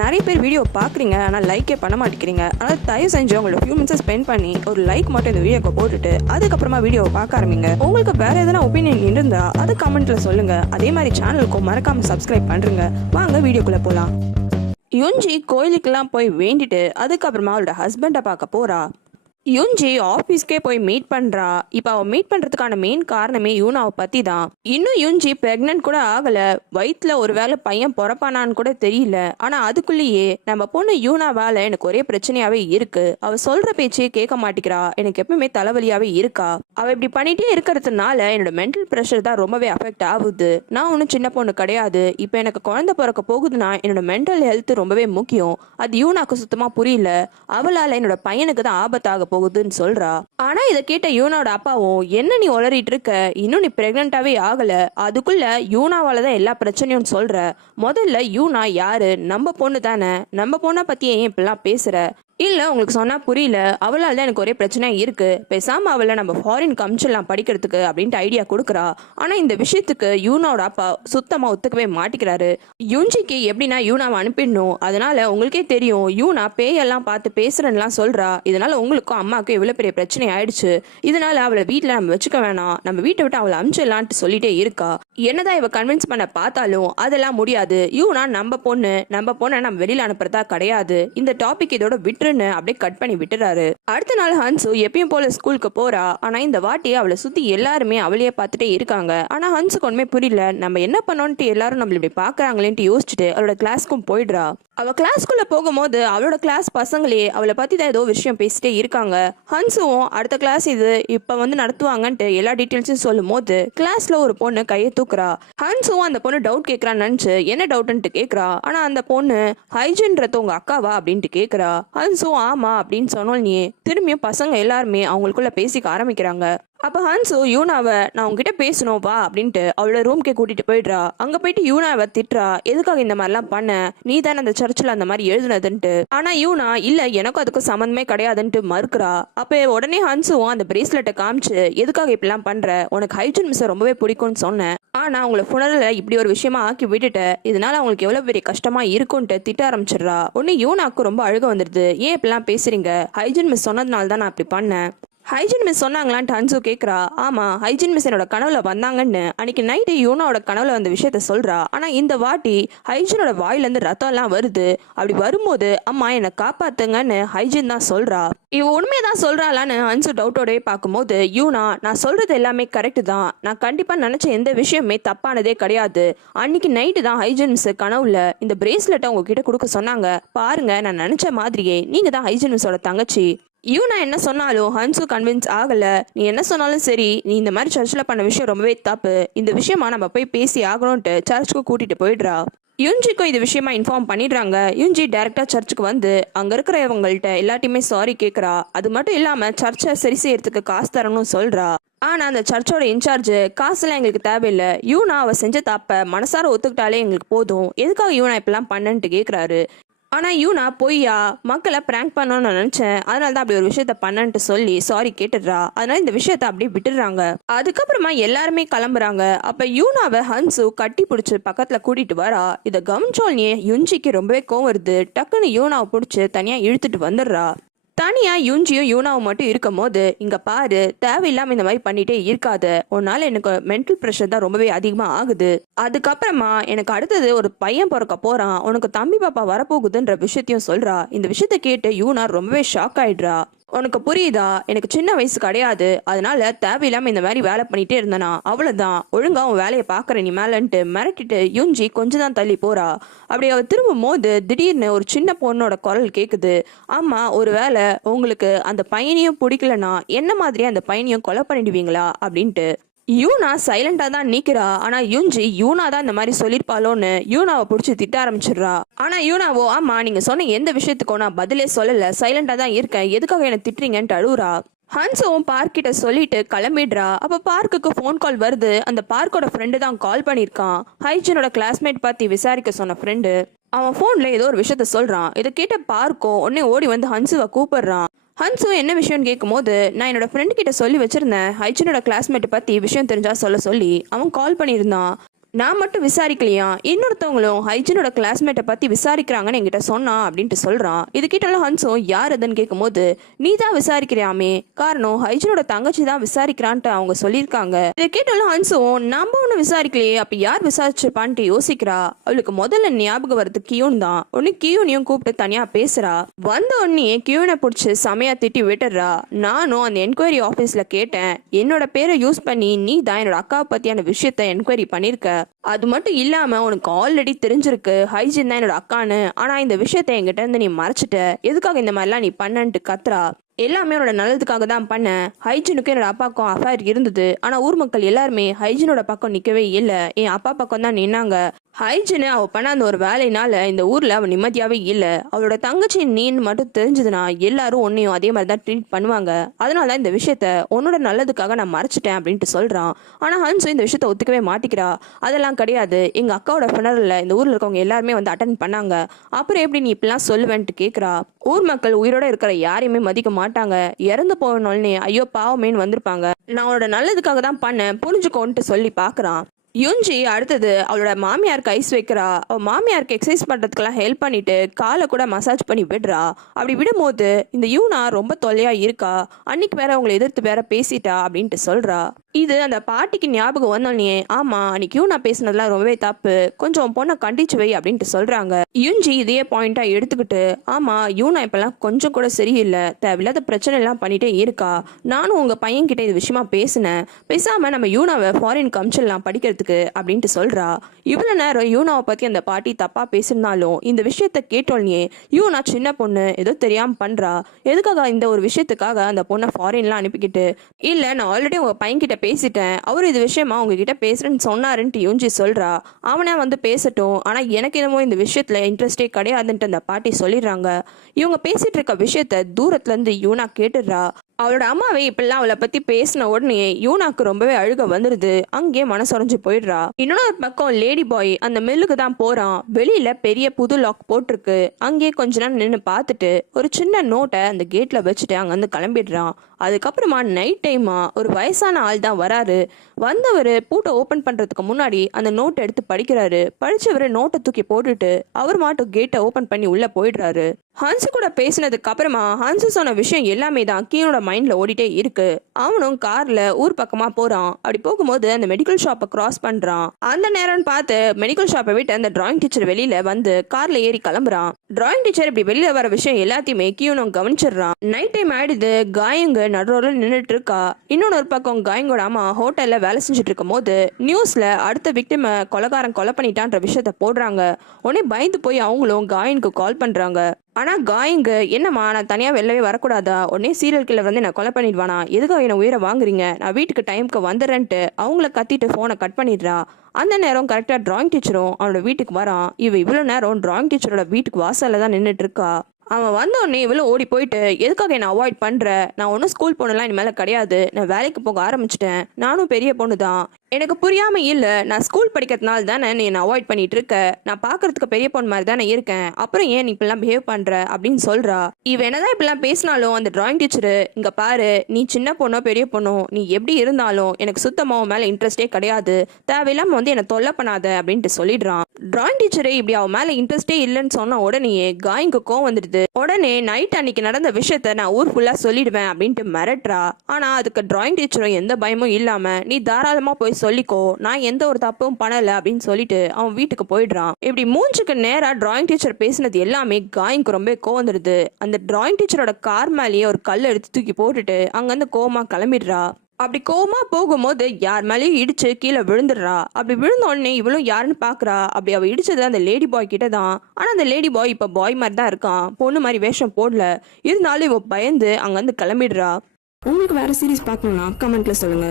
நிறைய பேர் வீடியோ பார்க்குறீங்க, ஆனால் லைக்கே பண்ண மாட்டேங்கிறீங்க. ஆனால் தயவு செஞ்சு உங்களோட ஃபியூ மினிட்ஸ் ஸ்பெண்ட் பண்ணி ஒரு லைக் மட்டும் இந்த வீடியோக்கு போட்டுட்டு அதுக்கப்புறமா வீடியோவை பார்க்க ஆரம்பிங்க. உங்களுக்கு வேற எதனா ஒப்பீனியன் இருந்தால் அது கமெண்ட்ல சொல்லுங்க. அதே மாதிரி சேனலுக்கும் மறக்காம சப்ஸ்கிரைப் பண்ணுங்க. வாங்க வீடியோக்குள்ள போகலாம். யுஞ்சி கோயிலுக்கெல்லாம் போய் வேண்டிட்டு அதுக்கப்புறமா அவளோட ஹஸ்பண்டை பார்க்க போறா. யுஞ்சி ஆஃபீஸ்க்கே போய் மீட் பண்றா. இப்போ அவ மீட் பண்றதுக்கான மெயின் காரணமே யூனாவை பத்தி தான். இன்னும் யுஞ்சி பிரெக்னன்ட் கூட ஆகல, வயிற்றுல ஒருவேளை பையன் பிறப்பானான்னு கூட தெரியல. ஆனா அதுக்குள்ளேயே நம்ம பொண்ணு யூனாவால எனக்கு ஒரே பிரச்சனையாவே இருக்கு. அவ சொல்ற பேச்சே கேட்க மாட்டேங்கிறா, எனக்கு எப்பவுமே தலைவலியாவே இருக்கா. அவ இப்படி பண்ணிட்டே இருக்கிறதுனால என்னோட மென்டல் ப்ரெஷர் தான் ரொம்பவே அஃபெக்ட் ஆகுது. நான் ஒன்றும் சின்ன பொண்ணு கிடையாது. இப்போ எனக்கு குழந்தை பிறக்க போகுதுன்னா என்னோட மென்டல் ஹெல்த் ரொம்பவே முக்கியம். அது யூனாக்கு சுத்தமா புரியல. அவளால என்னோட பையனுக்கு தான் ஆபத்தாக போகுதுன்னு சொல்றா. ஆனா இதை கேட்ட யூனாவோட அப்பாவும், என்ன நீ உளறிட்டு இருக்க, இன்னும் நீ பிரெக்னன்டாவே ஆகல, அதுக்குள்ள யூனாவாலதான் எல்லா பிரச்சனையும் சொல்ற. முதல்ல யூனா யாரு? நம்ம பொண்ணு தானே. நம்ம பொண்ணை பத்தி ஏன் இப்பெல்லாம் பேசுற? இல்ல உங்களுக்கு சொன்னா புரியல, அவளால் தான் எனக்கு ஒரே பிரச்சனை இருக்கு. பேசாம அவளை நம்ம ஃபாரின் கமிச்சிடலாம் படிக்கிறதுக்கு அப்படின்ட்டு ஐடியா கொடுக்குறா. ஆனா இந்த விஷயத்துக்கு யூனாவோட அப்பா சுத்தமா ஒத்துக்கவே மாட்டிக்கிறாரு. யுஞ்சிக்கு எப்படின்னா யூனாவை அனுப்பிடணும். அதனால உங்களுக்கே தெரியும், யூனா பேயெல்லாம் பார்த்து பேசுறேன்னுலாம் சொல்றா. இதனால உங்களுக்கும் அம்மாவுக்கும் இவ்வளவு பெரிய பிரச்சனை ஆயிடுச்சு. இதனால அவளை வீட்டுல நம்ம வச்சுக்க வேணாம், நம்ம வீட்டை விட்டு அவளை அனுப்பிச்சிடலான்ட்டு சொல்லிட்டே இருக்கா. என்னதான் இவ கன்வின்ஸ் பண்ண பார்த்தாலும் அதெல்லாம் முடியாது. யூனா நம்ம பொண்ணை நம்ம வெளியில அனுப்புறதா கிடையாது. இந்த டாபிக் இதோட விட்டு அப்படியே கட் பண்ணி விட்டுறாரு. அடுத்த நாள் ஹன்சு எப்பயும் போல ஸ்கூலுக்கு போறா. ஆனா இந்த வாட்டி அவளை சுத்தி எல்லாருமே அவளையே பார்த்துட்டே இருக்காங்க. ஆனா ஹன்சுக்கு ஒண்ணுமே புரியல, நம்ம என்ன பண்ணோன்ட்டு எல்லாரும் நம்மள இப்படி பாக்குறாங்களேன்ட்டு யோசிச்சுட்டு அவளோட கிளாஸ்க்கும் போயிடுறா. அவ கிளாஸ்க்குள்ள போகும்போது அவளோட கிளாஸ் பசங்களே அவளை பத்தி தான் ஏதோ விஷயம் பேசிட்டே இருக்காங்க. ஹன்சுவும் அடுத்த கிளாஸ் இது இப்ப நடத்துவாங்கன்ட்டு எல்லா டீட்டெயில்ஸும் சொல்லும் போது கிளாஸ்ல ஒரு பொண்ணு கையை தூக்குறா. ஹன்சுவும் அந்த பொண்ணு டவுட் கேட்கறான்னு நினைச்சு என்ன டவுட்ன்ட்டு கேட்கறா. ஆனா அந்த பொண்ணு ஹைஜின்றது உங்க அக்காவா அப்படின்ட்டு கேட்கறா. ஹன்சுவும் ஆமா அப்படின்னு சொன்னோன்னே திரும்பியும் பசங்க எல்லாருமே அவங்களுக்குள்ள பேசிக்க ஆரம்பிக்கிறாங்க. அப்ப ஹன்சு யூனாவை நான் உங்ககிட்ட பேசணும் வா அப்படின்ட்டு அவளோட ரூம்க்கே கூட்டிட்டு போயிடுறா. அங்க போயிட்டு யூனாவை திட்டுறா, எதுக்காக இந்த மாதிரிலாம் பண்ண, நீ தானே அந்த சர்ச்சில் அந்த மாதிரி எழுதுனதுன்ட்டு. ஆனா யூனா இல்ல எனக்கும் அதுக்கும் சம்மந்தமே கிடையாதுன்ட்டு மறுக்கிறா. அப்ப உடனே ஹன்சுவும் அந்த பிரேஸ்லெட்டை காமிச்சு, எதுக்காக இப்படிலாம் பண்ற, உனக்கு ஹைஜன் மிஸ் ரொம்பவே பிடிக்கும்னு சொன்னேன், ஆனா உங்களை புனரல இப்படி ஒரு விஷயமா ஆக்கி விட்டுட்ட, இதனால அவங்களுக்கு எவ்வளவு பெரிய கஷ்டமா இருக்கும்ட்டு திட்ட ஆரம்பிச்சிடுறா. உடனே யூனாக்கு ரொம்ப அழுக வந்துடுது. ஏன் இப்படிலாம் பேசுறீங்க, ஹைஜன் மிஸ் சொன்னதுனால தான் நான் அப்படி பண்ணேன். ஹைஜின் மிஸ் சொன்னாங்களான்ட்டு ஹன்சு கேட்குறா. ஆமா ஹைஜின் மிஸ் என்னோட கனவுல வந்தாங்கன்னு அன்னைக்கு நைட்டு யூனாவோட கனவுல வந்த விஷயத்த சொல்றா. ஆனா இந்த வாட்டி ஹைஜினோட வாயிலேருந்து ரத்தம் எல்லாம் வருது. அப்படி வரும்போது அம்மா என்னை காப்பாத்துங்கன்னு ஹைஜின் தான் சொல்றா. இவ உண்மையதான் சொல்றாளான்னு ஹன்சு டவுட்டோடய பார்க்கும்போது யூனா, நான் சொல்றது எல்லாமே கரெக்டு தான், நான் கண்டிப்பா நினைச்ச எந்த விஷயமே தப்பானதே கிடையாது. அன்னைக்கு நைட்டு தான் ஹைஜின் மிஸ் கனவுல இந்த பிரேஸ்லெட்டை உங்ககிட்ட கொடுக்க சொன்னாங்க. பாருங்க நான் நினைச்ச மாதிரியே நீங்க தான் ஹைஜின் மிஸ்ஸோட தங்கச்சி. யூனா என்ன சொன்னாலும் ஹன்சு கன்வின்ஸ் ஆகல. நீ என்ன சொன்னாலும் சரி, நீ இந்த மாதிரி சர்ச்சில் பண்ண விஷயம் ரொம்பவே தப்பு, இந்த விஷயமா நம்ம போய் பேசி ஆகணும்ட்டு சர்ச்சுக்கு கூட்டிட்டு போயிடுறா. யுஞ்சிக்கும் இது விஷயமா இன்ஃபார்ம் பண்ணிடுறாங்க. யுஞ்சி டைரக்டா சர்ச்சுக்கு வந்து அங்க இருக்கிறவங்கள்ட்ட எல்லாத்தையுமே சாரி கேட்கறா. அது மட்டும் இல்லாம சர்ச்சை சரி செய்யறதுக்கு காசு தரணும்னு சொல்றா. ஆனா அந்த சர்ச்சோட இன்சார்ஜ், காசுலாம் எங்களுக்கு தேவையில்லை, யூனா அவ செஞ்ச தப்ப மனசார ஒத்துக்கிட்டாலே எங்களுக்கு போதும், எதுக்காக யூனா இப்பெல்லாம் பண்ணன்ட்டு கேட்கறாரு. ஆனா யூனா பொய்யா மக்களை பிராங்க் பண்ணணும்னு நினைச்சேன், அதனால தான் அப்படி ஒரு விஷயத்த பண்ணன்ட்டு சொல்லி சாரி கேட்டுடுறா. அதனால இந்த விஷயத்த அப்படியே விட்டுடுறாங்க. அதுக்கப்புறமா எல்லாருமே கிளம்புறாங்க. அப்ப யூனாவை ஹன்சு கட்டி பிடிச்சி பக்கத்துல கூட்டிட்டு வரா. இதை கவனிச்சோல்னே யுஞ்சிக்கு ரொம்பவே கோவம் வருது. டக்குன்னு யூனாவை பிடிச்சி தனியா இழுத்துட்டு வந்துடுறா. தனியா யுஞ்சியும் யூனாவும் மட்டும் இருக்கும் போது, இங்க பாரு தேவையில்லாம இந்த மாதிரி பண்ணிட்டே இருக்காத, உன்னால எனக்கு மென்டல் ப்ரெஷர் தான் ரொம்பவே அதிகமா ஆகுது. அதுக்கப்புறமா எனக்கு அடுத்தது ஒரு பையன் பிறக்க போறான், உனக்கு தம்பி பாப்பா வரப்போகுதுன்ற விஷயத்தையும் சொல்றா. இந்த விஷயத்த கேட்டு யூனா ரொம்பவே ஷாக் ஆயிடுறா. உனக்கு புரியுதா, எனக்கு சின்ன வயசு கிடையாது, அதனால தேவையில்லாம இந்த மாதிரி வேலை பண்ணிட்டே இருந்தனா அவ்வளவுதான், ஒழுங்கா உன் வேலையை பாக்குற நீ மேலன்ட்டு மிரட்டிட்டு யுஞ்சி கொஞ்சம் தான் தள்ளி போறா. அப்படி அவ திரும்பும் போது திடீர்னு ஒரு சின்ன பொண்ணோட குரல் கேக்குது. ஆமா ஒருவேளை உங்களுக்கு அந்த பையனையும் பிடிக்கலனா என்ன மாதிரியே அந்த பையனையும் கொலை பண்ணிடுவீங்களா அப்படின்ட்டு. யூனா சைலண்டா தான் நிக்கிறா. ஆனா யுஞ்சி யூனா தான் இந்த மாதிரி சொல்லிருப்பாளோன்னு யூனாவை பிடிச்சி திட்ட ஆரம்பிச்சிடுறா. ஆனா யூனாவோ, ஆமா நீங்க சொன்ன எந்த விஷயத்துக்கும் நான் பதிலே சொல்லல, சைலண்டா தான் இருக்கேன், எதுக்காக என்ன திட்டுறீங்கன்ட்டு அழுவுறா. ஹன்சுவும் பார்க் கிட்ட சொல்லிட்டு கிளம்பிடுறா. அப்ப பார்க்குக்கு போன் கால் வருது. அந்த பார்க்கோட ஃப்ரெண்டு தான் கால் பண்ணிருக்கான். ஹைஜனோட கிளாஸ்மேட் பத்தி விசாரிக்க சொன்ன ஃப்ரெண்டு. அவன் போன்ல ஏதோ ஒரு விஷயத்த சொல்றான். இதை கேட்ட பார்க்கும் உடனே ஓடி வந்து ஹன்சுவை கூப்பிடுறான். ஹன்சு என்ன விஷயம்னு கேட்கும் போது, நான் என்னோட ஃப்ரெண்டு கிட்ட சொல்லி வச்சிருந்தேன், ஹைஜனோட கிளாஸ்மேட் பத்தி விஷயம் தெரிஞ்சா சொல்ல சொல்லி அவன் கால் பண்ணியிருந்தான். நான் மட்டும் விசாரிக்கலையா, இன்னொருத்தவங்களும் ஹைஜினோட கிளாஸ்மேட்டை பத்தி விசாரிக்கிறாங்கன்னு என்கிட்ட சொன்னா அப்படின்ட்டு சொல்றான். இது கேட்டாலும் ஹன்ஸும் யார் அதுன்னு கேட்கும்போது, நீ தான் விசாரிக்கிறியாமே, காரணம் ஹைஜினோட தங்கச்சி தான் விசாரிக்கிறான்ட்டு அவங்க சொல்லியிருக்காங்க. இதை கேட்டாலும் ஹன்ஸும் நம்ம ஒண்ணு விசாரிக்கலையே, அப்ப யார் விசாரிச்சிருப்பான்ட்டு யோசிக்கிறா. அவளுக்கு முதல்ல ஞாபகம் வருது கியூன் தான். ஒன்னு கியூனையும் கூப்பிட்டு தனியா பேசுறா. வந்த உடனே கியூனை பிடிச்சி செமையா திட்டி விட்டுறா. நானும் அந்த என்கொயரி ஆபீஸ்ல கேட்டேன், என்னோட பேரை யூஸ் பண்ணி நீ தான் என்னோட அக்காவை பத்தியான விஷயத்த என்கொயரி பண்ணிருக்க. அது மட்டும் இல்லாம உனக்கு ஆல்ரெடி தெரிஞ்சிருக்கு ஹைஜின் தான் என்னோட அக்கான்னு. ஆனா இந்த விஷயத்த என்கிட்ட இருந்து நீ மறைச்சிட்ட. எதுக்காக இந்த மாதிரிலாம் நீ பண்ணன்ட்டு கத்துறா. எல்லாமே என்னோட நல்லதுக்காக தான் பண்ணேன். ஹைஜினுக்கும் என்னோட அப்பாவுக்கும் அஃபேர் இருந்தது. ஆனா ஊர் மக்கள் எல்லாருமே ஹைஜினோட பக்கம் நிக்கவே இல்லை, என் அப்பா பக்கம் தான் நின்னாங்க. ஹைஜின் அவ பண்ண அந்த ஒரு வேலையினால இந்த ஊர்ல அவ நிம்மதியாவே இல்லை. அவளோட தங்கச்சி நீன்னு மட்டும் தெரிஞ்சதுன்னா எல்லாரும் உன்னையும் அதே மாதிரி தான் ட்ரீட் பண்ணுவாங்க. அதனால இந்த விஷயத்த உன்னோட நல்லதுக்காக நான் மறைச்சிட்டேன் அப்படின்ட்டு சொல்றான். ஆனா ஹன்ஸும் இந்த விஷயத்த ஒத்துக்கவே மாட்டிக்கிறா. அதெல்லாம் கிடையாது, எங்க அக்காவோட ஃபெனரல்ல இந்த ஊர்ல இருக்கவங்க எல்லாருமே வந்து அட்டன் பண்ணாங்க. அப்புறம் எப்படி நீ இப்படிலாம் சொல்லுவேன்ட்டு கேட்குறா. ஊர் மக்கள் உயிரோட இருக்கிற யாரையுமே மதிக்க மாட்டாங்க. இறந்து போகணும்னே ஐயோ பாவமேன்னு வந்திருப்பாங்க. நான் அவளோட நல்லதுக்காக தான் பண்ணேன், புரிஞ்சுக்கோன்ட்டு சொல்லி பாக்குறான். யுஞ்சி அடுத்தது அவளோட மாமியாருக்கு ஐஸ் வைக்கிறா. அவ மாமியாருக்கு எக்ஸசைஸ் பண்றதுக்கெல்லாம் ஹெல்ப் பண்ணிட்டு காலை கூட மசாஜ் பண்ணி விடுறா. அப்படி விடும்போது இந்த யூனா ரொம்ப தொல்லையா இருக்கா, அன்னைக்கு வேற அவங்களை எதிர்த்து வேற பேசிட்டா அப்படின்ட்டு சொல்றா. இது அந்த பாட்டிக்கு ஞாபகம் வந்தோடனே, ஆமா அன்னைக்கு யூனா பேசினதுலாம் ரொம்பவே தப்பு, கொஞ்சம் பொண்ணை கண்டிச்சு வை அப்படின்ட்டு சொல்றாங்க. யுஞ்சி இதே பாயிண்டா எடுத்துக்கிட்டு, ஆமா யூனா இப்பெல்லாம் கொஞ்சம் கூட சரியில்லை, தேவையில்லாத பிரச்சனை எல்லாம் பண்ணிட்டே இருக்கா. நானும் உங்க பையன் கிட்ட இது விஷயமா பேசினேன், பேசாம நம்ம யூனாவை ஃபாரின் கமிச்சல்லாம் படிக்கிறதுக்கு அப்படின்ட்டு சொல்றா. இவ்வளவு நேரம் யூனாவை பத்தி அந்த பாட்டி தப்பா பேசினாலும் இந்த விஷயத்த கேட்டோன்னே யூனா சின்ன பொண்ணு ஏதோ தெரியாம பண்றா. எதுக்காக இந்த ஒரு விஷயத்துக்காக அந்த பொண்ணை ஃபாரின்லாம் அனுப்பிக்கிட்டு, இல்ல நான் ஆல்ரெடி உங்க பையன் கிட்ட பேசிட்டேன், அவரு இது விஷயமா உங்ககிட்ட பேசுறேன்னு சொன்னாருன்ட்டு யூஞ்சி சொல்றா. அவனே வந்து பேசட்டும், ஆனா எனக்கு என்னமோ இந்த விஷயத்துல இன்ட்ரெஸ்டே கிடையாதுன்ட்டு அந்த பாட்டி சொல்லிடுறாங்க. இவங்க பேசிட்டு இருக்க விஷயத்த தூரத்துல இருந்து யூனா கேட்டுடுறா. அவளோட அம்மாவே இப்பெல்லாம் அவளை பத்தி பேசின உடனே யூனாக்கு ரொம்பவே அழுக வந்துருது. அங்கேயே மனசொரைஞ்சு போயிடுறா. இன்னொரு பக்கம் லேடி பாய் அந்த மில்லுக்கு தான் போறான். வெளியில பெரிய புது லாக் போட்டிருக்கு. அங்கேயே கொஞ்ச நேரம் நின்று பார்த்துட்டு ஒரு சின்ன நோட்டை அந்த கேட்ல வச்சுட்டு அங்க வந்து கிளம்பிடுறான். அதுக்கப்புறமா நைட் டைமா ஒரு வயசான ஆள் தான் வராரு. வந்தவர் பூட்டை ஓபன் பண்றதுக்கு முன்னாடி அந்த நோட்டை எடுத்து படிக்கிறாரு. படிச்சவரு நோட்டை தூக்கி போட்டுட்டு அவர் மாட்டும் கேட்டை ஓபன் பண்ணி உள்ள போயிடுறாரு. ஹன்ஸு கூட பேசினதுக்கு அப்புறமா ஹன்ஸு சொன்ன விஷயம் எல்லாமே தான் கீனோட மைண்ட்ல ஓடிட்டே இருக்கு. அவனும் கார்ல ஊர் பக்கமா போறான். அப்படி போகும்போது அந்த மெடிக்கல் ஷாப்பை கிராஸ் பண்றான். அந்த நேரம் பார்த்து மெடிக்கல் ஷாப்பை விட்டு அந்த டிராயிங் டீச்சர் வெளியில வந்து கார்ல ஏறி கிளம்புறான். டிராயிங் டீச்சர் இப்படி வெளியில வர விஷயம் எல்லாத்தையுமே கீனும் கவனிச்சிடுறான். நைட் டைம் ஆயிடுது. காயங்க நடுரோல நின்றுட்டு இருக்கா. இன்னொரு பக்கம் காயங்கோட அம்மா ஹோட்டல்ல வேலை செஞ்சுட்டு இருக்கும் போது நியூஸ்ல அடுத்த விக்டிம கொலைகாரன் கொலை பண்ணிட்டான்ற விஷயத்த போடுறாங்க. உடனே பயந்து போய் அவங்களும் காயனுக்கு கால் பண்றாங்க. ஆனா காயங்க, என்னம்மா நான் தனியா வெளிலவே வரக்கூடாதா, உடனே சீரியல் கில்லர் வந்து நான் கொலை பண்ணிடுவானா, எதுக்காக என்ன உயிரை வாங்குறீங்க, நான் வீட்டுக்கு டைமுக்கு வந்துடுறேன்ட்டு அவங்கள கத்திட்டு போனை கட் பண்ணிடுறா. அந்த நேரம் கரெக்டா டிராயிங் டீச்சரும் அவனோட வீட்டுக்கு வரான். இவ்வளவு நேரம் டிராயிங் டீச்சரோட வீட்டுக்கு வாசல்ல தான் நின்றுட்டு இருக்கா. அவன் வந்தோடனே இவ்வளவு ஓடி போயிட்டு, எதுக்காக என்ன அவாய்ட் பண்ற, நான் ஒன்றும் ஸ்கூல் பொண்ணுலாம் இனிமேல கிடையாது, நான் வேலைக்கு போக ஆரம்பிச்சிட்டேன், நானும் பெரிய பொண்ணு தான், எனக்கு புரியாம இல்ல, நான் ஸ்கூல் படிக்கிறதுனால தானே நீ என்ன அவாய்ட் பண்ணிட்டு இருக்க, நான் பாக்குறதுக்கு பெரிய பொண்ணு மாதிரி தானே இருக்கேன், அப்புறம் ஏன் நீ இப்பெல்லாம் பிஹேவ் பண்ற அப்படின்னு சொல்றா. இவன் என்னதான் இப்பெல்லாம் பேசினாலும் அந்த டிராயிங் டீச்சரு, இங்க பாரு நீ சின்ன பொண்ணோ பெரிய பொண்ணோ நீ எப்படி இருந்தாலும் எனக்கு சுத்தமா உன் மேல இன்ட்ரெஸ்டே கிடையாது, தேவையில்லாம வந்து என்ன தொல்லை பண்ணாத அப்படின்ட்டு சொல்லிடுறான். டிராயிங் டீச்சரு இப்படி அவன் மேல இன்ட்ரெஸ்டே இல்லைன்னு சொன்ன உடனே காய்க்கு கோவம் வந்துடுது. உடனே நைட் அன்னைக்கு நடந்த விஷயத்த நான் ஊர் ஃபுல்லா சொல்லிடுவேன் அப்படின்ட்டு மிரட்டுறா. ஆனா அதுக்கு டிராயிங் டீச்சரும் எந்த பயமும் இல்லாம, நீ தாராளமா போய் சொல்லிக்கோ, நான் எந்த ஒரு தப்பும் பண்ணல அப்படின்னு சொல்லிட்டு அவன் வீட்டுக்கு போயிடுறான். இப்படி மூஞ்சுக்கு நேரா டிராயிங் டீச்சர் பேசினது எல்லாமே காய்க்கு ரொம்ப கோவம் வந்துடுது. அந்த டிராயிங் டீச்சரோட கார் மேலேயே ஒரு கல் எடுத்து தூக்கி போட்டுட்டு அங்கிருந்து கோவமா கிளம்பிடுறா. அப்படி கோவமா போகும்போது யார் மேலேயும் இடிச்சு கீழே விழுந்துடுறா. அப்படி விழுந்த உடனே இவளும் யாருன்னு பாக்குறா. அப்படி அவ இடிச்சது அந்த லேடி பாய் கிட்ட தான். ஆனா அந்த லேடி பாய் இப்ப பாய் மாதிரி தான் இருக்கான், பொண்ணு மாதிரி வேஷம் போடல. இருந்தாலும் இவ பயந்து அங்கிருந்து கிளம்பிடுறா. உங்களுக்கு வேற சீரிஸ் பார்க்கணும்னா கமெண்ட்ல சொல்லுங்க.